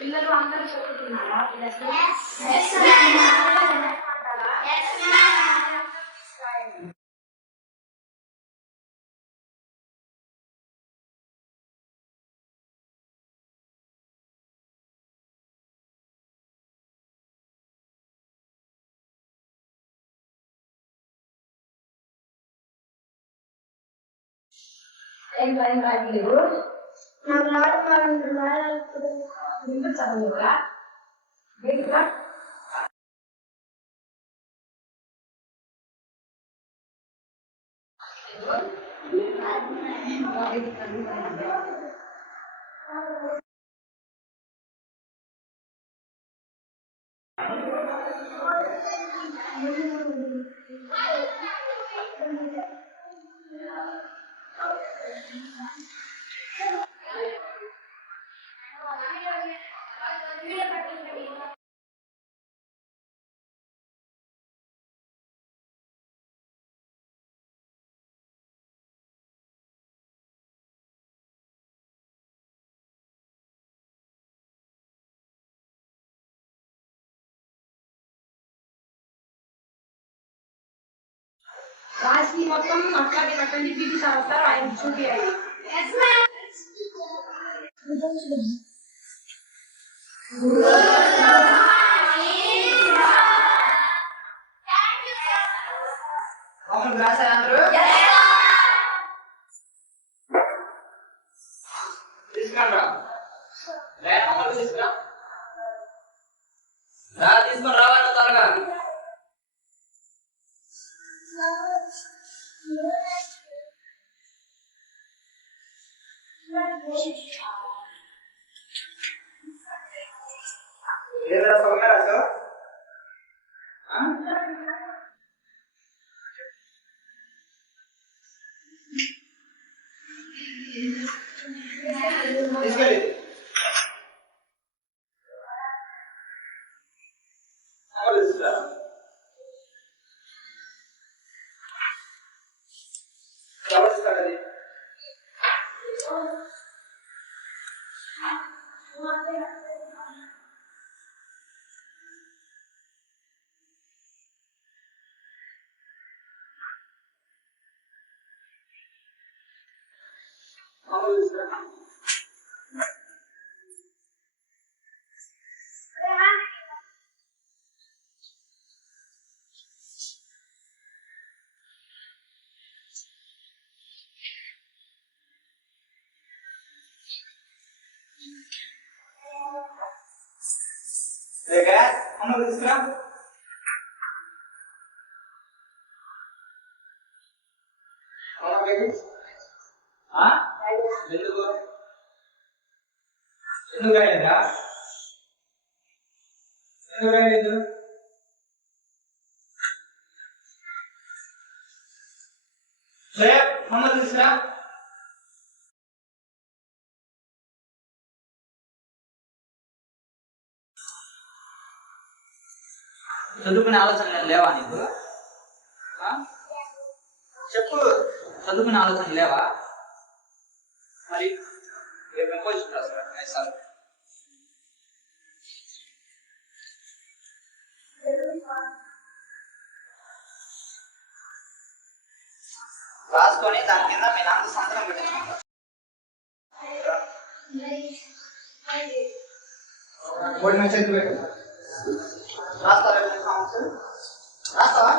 పిల్లలు అందరూ చదువుతున్నారా? ఏం భయం రాయలేదు. నాకు చదువురా రాసి మొత్తం అట్లాగే కట్టండి. పీటీ సార్ వస్తారు, ఆయన చూపియాలి. రాశారు అందరూ? తీసుకురా తీసుకొని రావాలి త్వరగా. చదువుకునే ఆలోచన లేవా నీకు? చెప్పు, చదువుకునే ఆలోచన లేవా? మరి రాసుకొని దాని కింద మీ నాన్న సంతకం పెట్టించుకుంటా. రాస్తావా? రాస్తావా?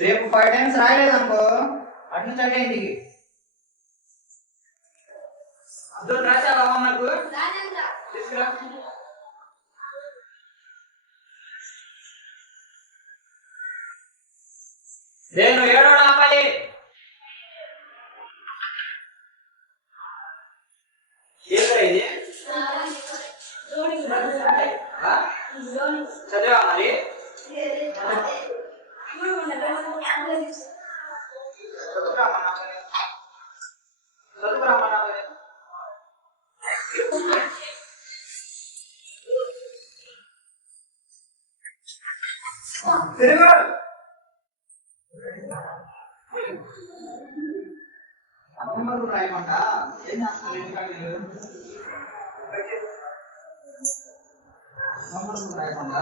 రేపు 5 times రాయలేదనుకో అటు చదివేంటి అర్థం రాసావా? నాకు తీసుకురా. నేను ఏడో ఆపాలి. ఇది చదివా మరి? అమ్మమ్మకు రాయమంట ఏం చేస్తారు ఎందుకంటే అమ్మమ్మకు రాయమంట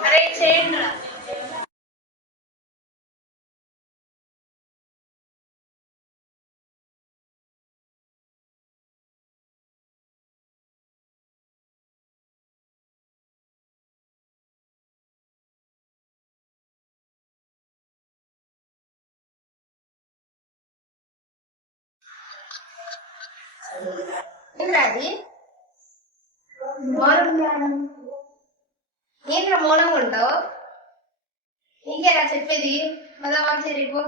అరే చేయండి ఏంటది ఏంట్రా మౌనంగా ఉంటావు నీకేరా చెప్పేది మళ్ళా మంచి రేపు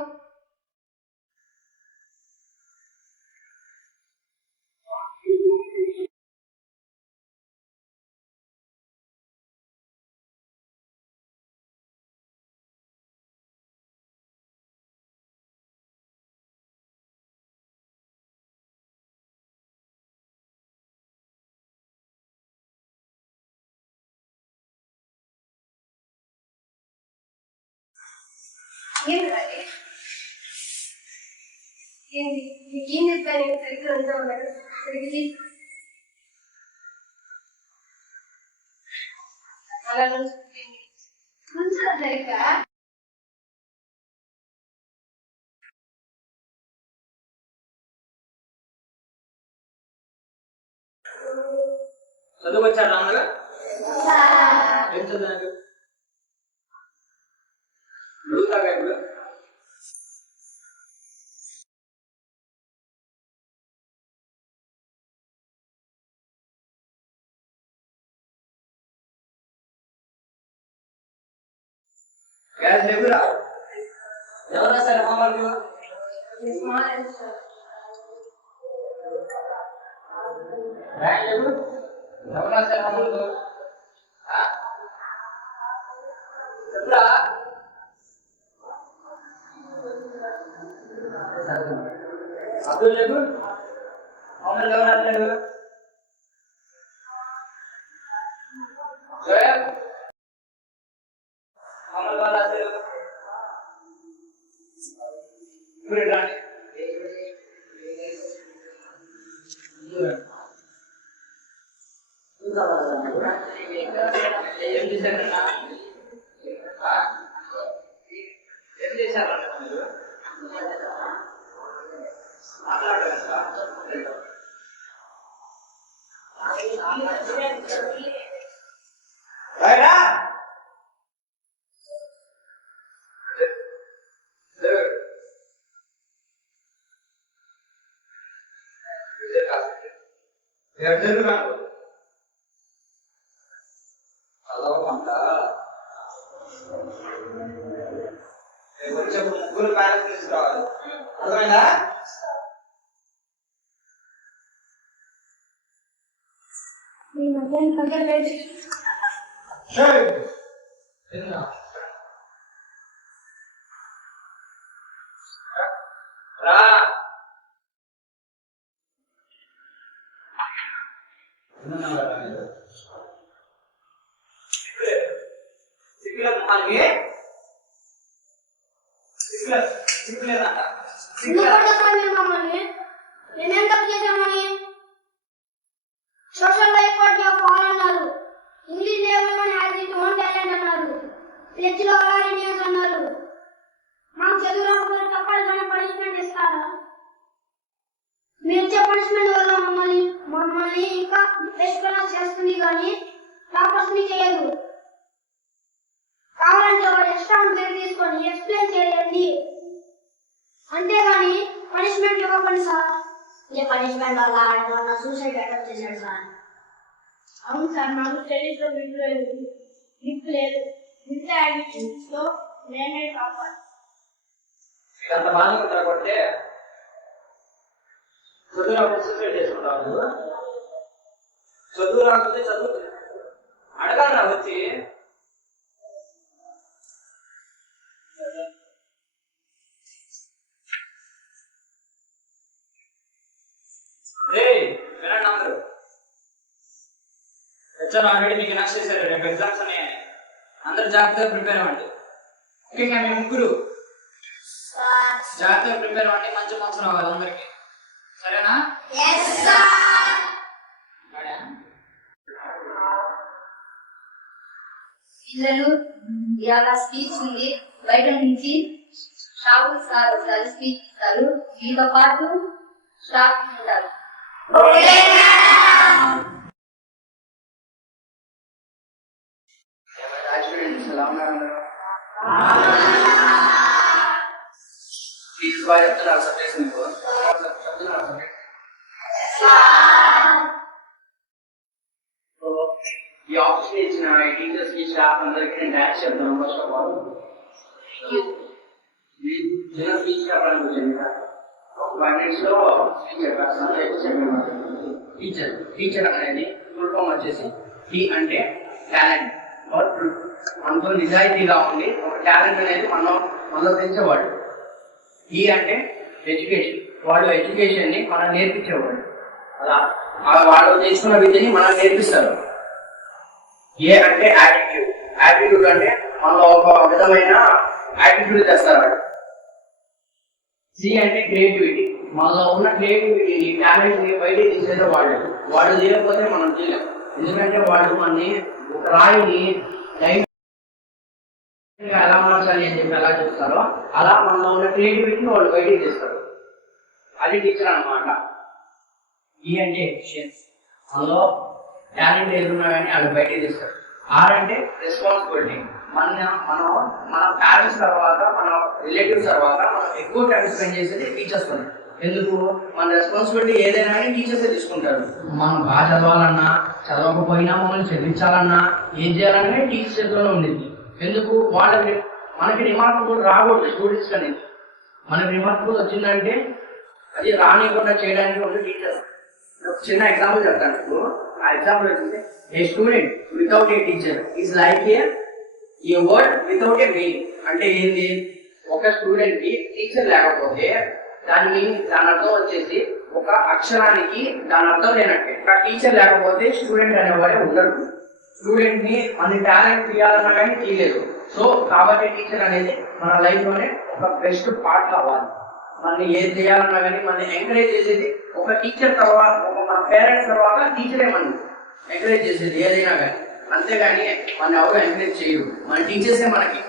ఏంటది ఏంది నీకేం చెప్పాను సరిగ్గా ఉంటావు సరిగ్గి అలా నుంచా సరిగ్గా చదువు వచ్చారు రాములుగా ఏం చదివారు అడుగుతాగా ఇప్పుడు గ్యాస్ లేవురా ఎవరు రాశారు హోంవర్క్ ఎవరు రాశారు హోంవర్క్ చెప్పురా అబ్దుల్ లేవు హోంవర్క్ ఎవరు రాశారు షోయబ్ హోంవర్క్ ఎవరు రాశారు ఇప్పుడు రండి ఏం చేశారన్నా ఏం చేశారన్నా మీరు రాయరా కొంచెం ముగ్గురు ప్యారెంట్స్ తీసుకురావాలి అర్థమైందా రా నేనేం తప్పు చేశామని సోషల్ లైఫ్ అన్నారు English level has it own talent అన్నారు చర్చిలో ఇండియన్స్ అన్నారు మాకు చదువు రాకపోతే తప్పనిసరిగా పనిష్మెంట్ ఇస్తారా మీరు ఇచ్చే పనిష్మెంట్ వల్ల మమ్మల్ని ఇంకా రెస్పాన్స్ చేస్తుంది కానీ టాపర్స్ ని చేయదు కావాలంటే ఒక ఎక్స్ట్రా పేరు తీసుకొని ఎక్స్ప్లెయిన్ చేయండి అంతేగాని పనిష్మెంట్ ఇవ్వకండి సార్ ఏ పనిష్మెంట్ వల్ల ఆడవాళ్ళ సూసైడ్ అటెంప్ట్ చేశాడు సార్ అవును సార్ మాకు స్టడీస్ లో గిఫ్ట్ లేదు ఇంత సో నేనే కాపాడు అంత బాగా కొట్టే చదువు రాకపోతే సూసైడ్ చేసుకుంటావు చదువు రాకపోతే చదువు అడగలరా వచ్చి వినండి అందరూ. హెచ్ఆర్ ఆల్రెడీ మీకు అనౌన్స్ చేశారు రేపు ఎగ్జామ్స్ అని. అందరూ జాగ్రత్తగా ప్రిపేర్ అవ్వండి. ముఖ్యంగా మీ ముగ్గురు జాగ్రత్తగా ప్రిపేర్ అవ్వండి. మంచి మార్క్స్ రావాలి అందరికి. సరేనా? పిల్లలు ఇవాళ స్పీచ్ ఉంది. బయట నుంచి షాపుల్ సార్ స్పీచ్ ఇస్తారు. మీతో పాటు స్టాఫ్ ఉంటారు. బాగా చెప్తున్నారు సబ్జెక్ట్స్ మీకు. ఈ ఆఫీస్ ఇచ్చిన టీచర్స్ కి స్టాఫ్ అందరికి నేను థ్యాంక్స్ చెప్తాను. ఫస్ట్ ఆఫ్ ఆల్ చిన్న స్పీచ్ చెప్పడానికి వచ్చింది. 5 minutes లో స్పీచ్ చెప్పాను. టీచర్ అనేది ఫుల్ ఫామ్ వచ్చేసి టీ అంటే టాలెంట్. మనతో నిజాయితీగా ఉండి ఒక టాలెంట్ అనేది మనలో పెంచేవాడు. ఈ అంటే ఎడ్యుకేషన్, వాళ్ళు ఎడ్యుకేషన్ ని మనం నేర్పించేవాడు. అలా వాళ్ళు నేర్చుకున్న విద్యని మనం నేర్పిస్తారు. ఏ అంటే యాటిట్యూడ్. యాటిట్యూడ్ అంటే మనలో ఒక విధమైన యాటిట్యూడ్ తెస్తారు. సి అంటే క్రియేటివిటీ. మనలో ఉన్న క్రియేటివిటీని, టాలెంట్ ని బయటికి తీసేదే వాళ్ళు చేయకపోతే మనం చేయలేం. ఎందుకంటే వాళ్ళు మనని ఒక రాయిని ఎలా మార్చాలి అని చెప్పి ఎలా చూస్తారో అలా మనలో ఉన్న క్రియేటివిటీని వాళ్ళు బయటికి తీస్తారు. అది టీచర్ అన్నమాట. ఈ అంటే ఎఫిషియన్సీ. మనలో టాలెంట్ ఏదున్నా కానీ వాళ్ళు బయటికి తీస్తారు. ఆర్ అంటే రెస్పాన్సిబిలిటీ. మన పేరెంట్స్ తర్వాత, మన రిలేటివ్స్ తర్వాత మనం ఎక్కువ టైం స్పెండ్ చేసేది టీచర్స్ పని. ఎందుకు? మన రెస్పాన్సిబిలిటీ ఏదైనా కానీ టీచర్సే తీసుకుంటారు. మనం బాగా చదవాలన్నా, చదవకపోయినా మమ్మల్ని చదివించాలన్నా, ఏం చేయాలన్నా టీచర్స్ చేతిలోనే ఉండేది. ఎందుకు? వాళ్ళకి మనకి రిమార్క్ కూడా రాకూడదు స్టూడెంట్స్ అనేది. మనకి రిమార్క్ కూడా వచ్చిందంటే అది రానికుండా చేయడానికి ఒక టీచర్. చిన్న ఎగ్జాంపుల్ చెప్తాను మీకు. ఆ ఎగ్జాంపుల్ ఏంటంటే a student without a teacher is like a word without a meaning. అంటే ఏంటి? ఒక స్టూడెంట్ కి టీచర్ లేకపోతే దాని అర్థం వచ్చేసి ఒక అక్షరానికి దాని అర్థం లేనట్టే. ఒక టీచర్ లేకపోతే స్టూడెంట్ అనేవాడే ఉండడు. స్టూడెంట్ ని మన టాలెంట్ తీయాలన్నా కానీ తీయలేదు. సో కాబట్టి టీచర్ అనేది మన లైఫ్ లోనే ఒక బెస్ట్ పార్ట్ కావాలి. మనని ఏది చేయాలన్నా కానీ మన ఎంకరేజ్ చేసేది ఒక టీచర్ తర్వాత, మన పేరెంట్స్ తర్వాత టీచరే మనం ఎంకరేజ్ చేసేది ఏదైనా కానీ. అంతేగాని మన ఎవరు ఎంకరేజ్ చేయరు. మన టీచర్సే మనకి.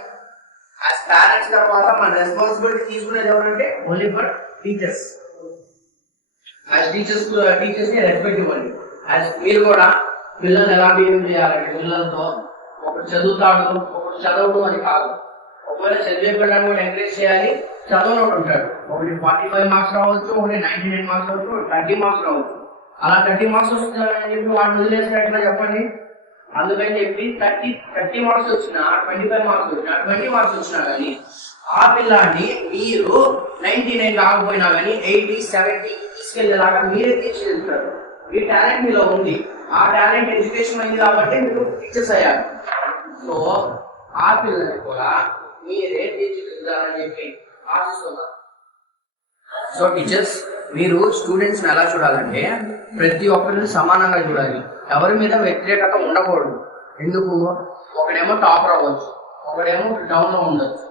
యాజ్ పేరెంట్స్ తర్వాత మన రెస్పాన్సిబిలిటీ తీసుకునేది ఎవరంటే only for teachers. As teachers ని రెస్పెక్ట్ ఇవ్వండి. యాజ్ మీరు కూడా పిల్లలు ఎలా బిహేవ్ చేయాలంటే పిల్లలతో ఒకటి చదువుతాడు, ఒకటి చదవడం అని కాదు. ఒకవేళ చదివే పిల్లలను కూడా ఎంకరేజ్ చేయాలి. చదవనోడు ఉంటాడు, ఒకటి 45 మార్క్స్ రావచ్చు, ఒకటి 99 మార్క్స్ రావచ్చు, 30 మార్క్స్ రావచ్చు. అలా 30 మార్క్స్ వస్తున్నాయని చెప్పి వాడిని వదిలేసినట్లా చెప్పండి. అందుకని చెప్పి 30 మార్క్స్ వచ్చినా, 25 మార్క్స్ వచ్చినా, 20 మార్క్స్ వచ్చినా కానీ ఆ పిల్లాన్ని మీరు 99 కాకపోయినా కానీ 80, 70 తీసుకెళ్లేలాగా మీరే తీర్చిదిద్దుతారు. మీ టాలెంట్ మీలో ఉంది. ఆ టాలెంట్ ఎడ్యుకేషన్ అయింది కాబట్టి మీరు టీచర్స్ అయ్యారు. సో ఆ పిల్లల్ని కూడా మీరే తీర్చిదిద్దాలని చెప్పి ఆశిస్తున్నారు. సో టీచర్స్, మీరు స్టూడెంట్స్ ని ఎలా చూడాలంటే ప్రతి ఒక్కరిని సమానంగా చూడాలి. ఎవరి మీద వ్యతిరేకత ఉండకూడదు. ఎందుకు? ఒకడేమో టాపర్ అవ్వచ్చు, ఒకడేమో డౌన్ లో ఉండొచ్చు.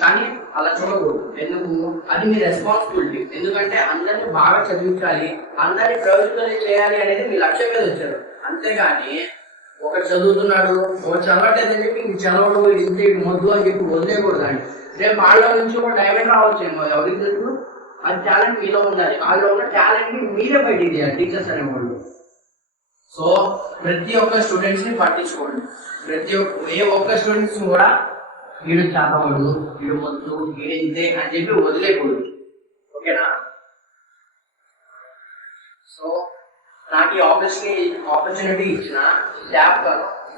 కానీ అలా చూడకూడదు. ఎందుకు? అది మీ రెస్పాన్సిబిలిటీ. ఎందుకంటే అందరినీ బాగా చదివించాలి, అందరినీ ప్రయోజనాలు చేయాలి అనేది మీ లక్ష్యం మీద వచ్చారు. అంతేగాని ఒకటి చదువుతున్నాడు, ఒకటి చదవట్లేదని చెప్పి ఇంక చదవడం ఇంత మొద్దు అని చెప్పి వదిలేకూడదండి. రేపు వాళ్ళ నుంచి కూడా డైవర్ట్ రావచ్చేమో, ఎవరికి తెలుసు? అది టాలెంట్ మీలో ఉండాలి. వాళ్ళలో ఉన్న టాలెంట్ ని మీరే బయటికి తీయాలి టీచర్స్ అనేవాళ్ళు. సో ప్రతి ఒక్క స్టూడెంట్స్ ని పట్టించుకోండి. ఏ ఒక్క స్టూడెంట్స్ కూడా వీడు చదవడు, వీడు మొద్దు, వీడింతే అని చెప్పి వదిలేకూడదు. ఓకేనా? సో నాకు ఈ ఆపర్చునిటీ ఇచ్చిన స్టాఫ్,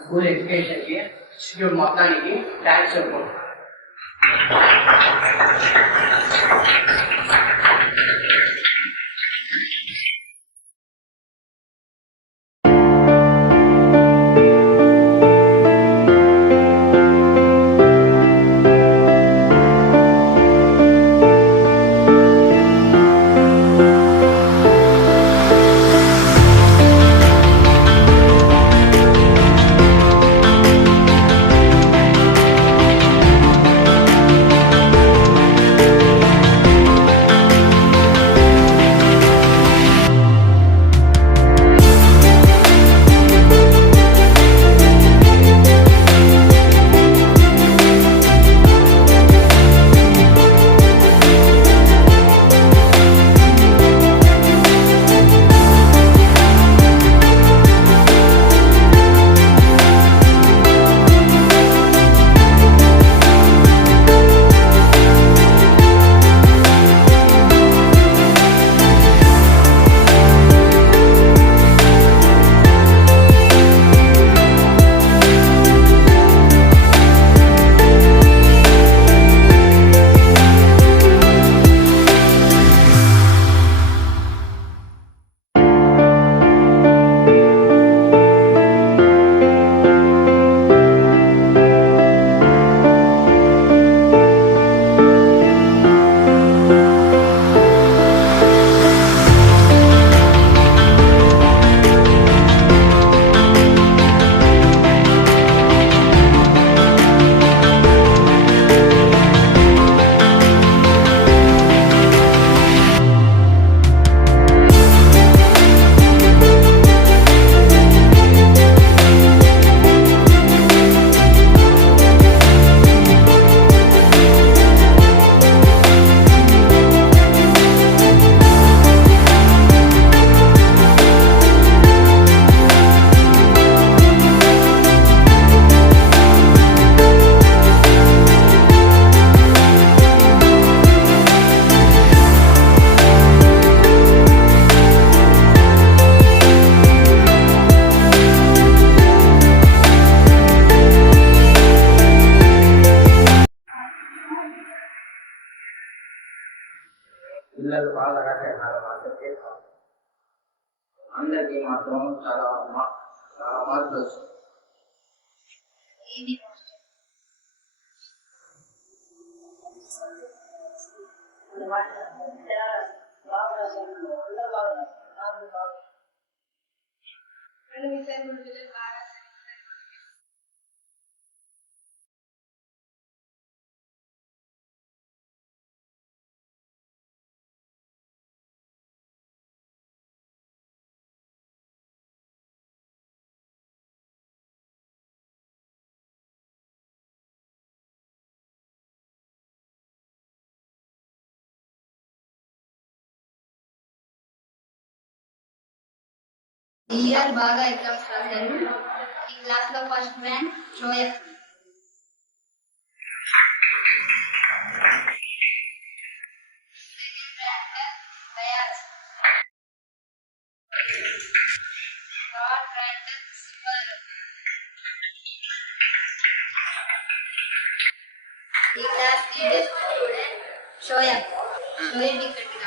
స్కూల్ ఎడ్యుకేషన్ కి, ఇన్స్టిట్యూట్ మొత్తానికి థ్యాంక్స్ చెప్పండి. పిల్లలు బాగా రకరకాల మాటలు చేస్తారు. అందరికీ మాత్రం చాలా మార్పులు వస్తాయి. ఇది ఈ ఇయర్ బాగా ఎగ్జామ్స్ రాశారు. ఈ క్లాస్ లో first rank Shoaib. Second rank Fayaz. Third rank Subar. ఈ క్లాస్ కి బెస్ట్ స్టూడెంట్ షోయబ్. షోయబ్ ఇక్కడ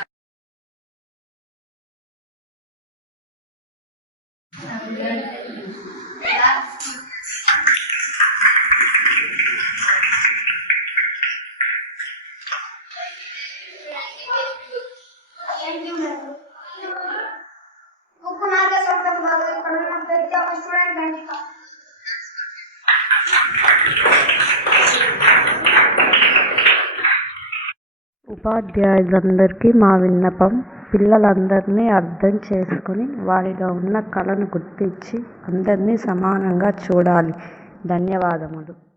ఉపాధ్యాయులందరికీ మా విన్నపం, పిల్లలందరినీ అర్థం చేసుకుని వారిలో ఉన్న కళను గుర్తించి అందరినీ సమానంగా చూడాలి. ధన్యవాదములు.